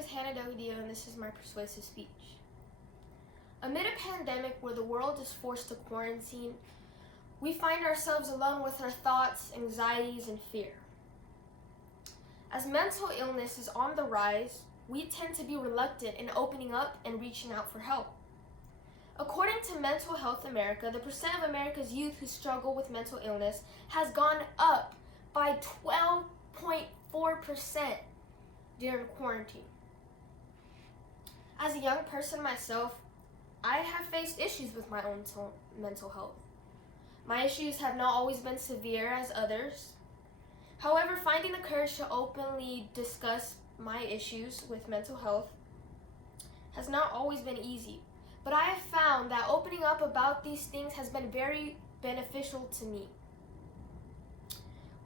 is Hannah Delgadillo, and this is my persuasive speech. Amid a pandemic where the world is forced to quarantine, we find ourselves alone with our thoughts, anxieties, and fear. As mental illness is on the rise, we tend to be reluctant in opening up and reaching out for help. According to Mental Health America, the percent of America's youth who struggle with mental illness has gone up by 12.4% during quarantine. As a young person myself, I have faced issues with my own mental health. My issues have not always been severe as others. However, finding the courage to openly discuss my issues with mental health has not always been easy. But I have found that opening up about these things has been very beneficial to me.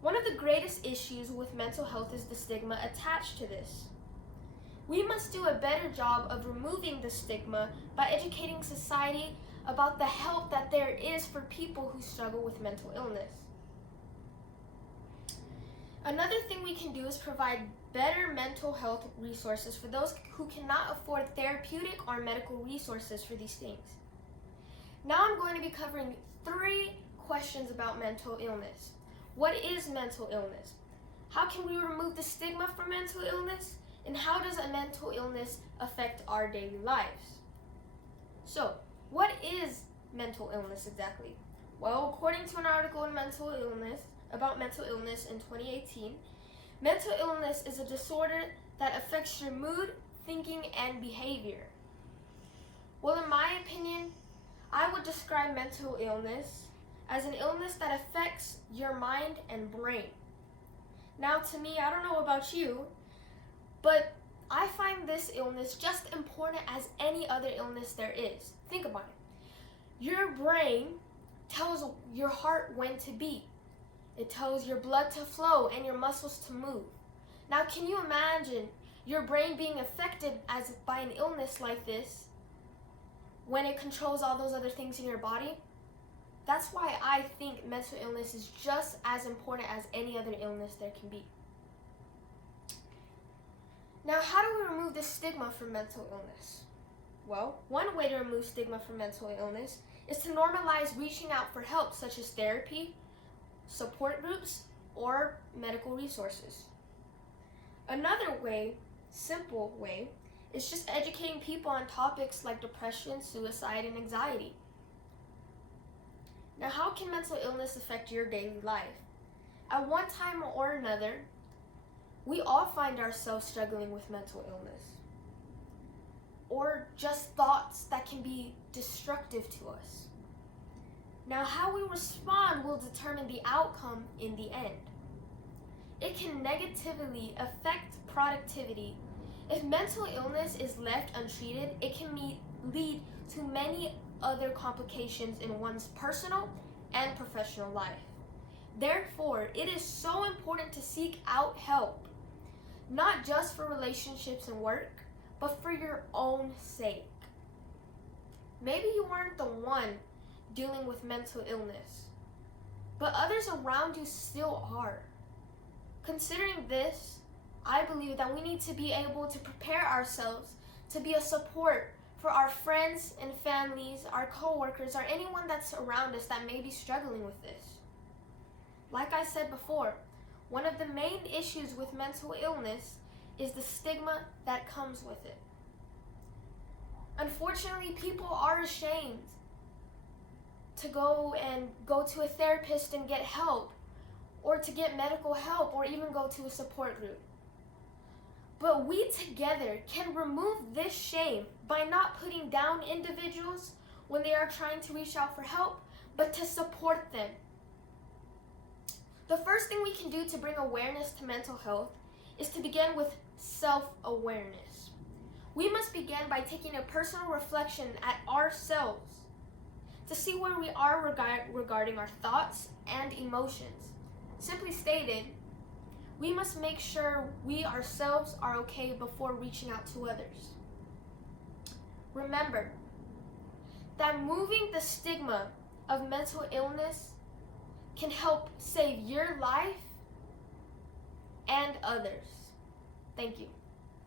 One of the greatest issues with mental health is the stigma attached to this. We must do a better job of removing the stigma by educating society about the help that there is for people who struggle with mental illness. Another thing we can do is provide better mental health resources for those who cannot afford therapeutic or medical resources for these things. Now I'm going to be covering 3 questions about mental illness. What is mental illness? How can we remove the stigma from mental illness? And how does a mental illness affect our daily lives? So, what is mental illness exactly? Well, according to an article in about mental illness in 2018, mental illness is a disorder that affects your mood, thinking, and behavior. Well, in my opinion, I would describe mental illness as an illness that affects your mind and brain. Now, to me, I don't know about you, but I find this illness just important as any other illness there is. Think about it. Your brain tells your heart when to beat. It tells your blood to flow and your muscles to move. Now, can you imagine your brain being affected by an illness like this when it controls all those other things in your body? That's why I think mental illness is just as important as any other illness there can be. Now, how do we remove the stigma from mental illness? Well, one way to remove stigma from mental illness is to normalize reaching out for help, such as therapy, support groups, or medical resources. Another way, simple way, is just educating people on topics like depression, suicide, and anxiety. Now, how can mental illness affect your daily life? At one time or another, we all find ourselves struggling with mental illness, or just thoughts that can be destructive to us. Now, how we respond will determine the outcome in the end. It can negatively affect productivity. If mental illness is left untreated, it can lead to many other complications in one's personal and professional life. Therefore, it is so important to seek out help, not just for relationships and work, but for your own sake. Maybe you weren't the one dealing with mental illness, but others around you still are. Considering this, I believe that we need to be able to prepare ourselves to be a support for our friends and families, our coworkers, or anyone that's around us that may be struggling with this. Like I said before, one of the main issues with mental illness is the stigma that comes with it. Unfortunately, people are ashamed to go to a therapist and get help, or to get medical help, or even go to a support group. But we together can remove this shame by not putting down individuals when they are trying to reach out for help, but to support them. The first thing we can do to bring awareness to mental health is to begin with self-awareness. We must begin by taking a personal reflection at ourselves to see where we are regarding our thoughts and emotions. Simply stated, we must make sure we ourselves are okay before reaching out to others. Remember that moving the stigma of mental illness can help save your life and others. Thank you.